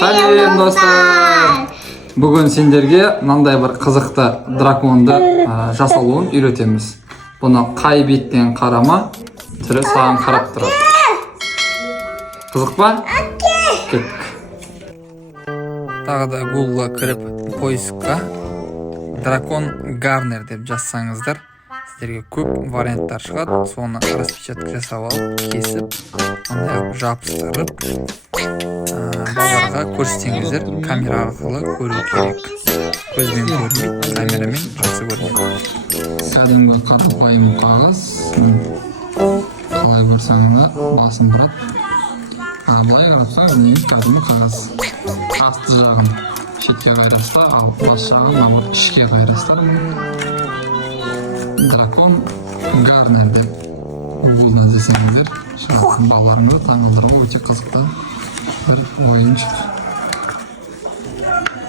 Салем достар. Бүгін сендерге мынандай бір қызықты драконды жасалуын үйретеміз. Бұны қай беттен қарама, түрі саған қарап тұрады. Қызық па? Кеттік. Тағы да Google'ға кіріп поискқа дракон Гарнер деп жазсаңыздар, сіздерге көп варианттар шығады. Соны распечатка жасап алып, кесіп, андай жабыстырып, балаларға көрсетсеңіздер, камера арқылы көру керек. Көзбен көрмейді, камерамен жақсы көрінеді. Кәдімгі қарапайым қағаз. Қалай көрсеңіз басын бұрап, былай қарапсаңыз кәдімгі қағаз. Асты жағын шетке қайрастар, ал бас жағын ішке қайрастар. Дракон Гарнер деп Google'дан іздесеңіздер, балаларыңызды таңғалдыруға өте қызықты бір ойыншық.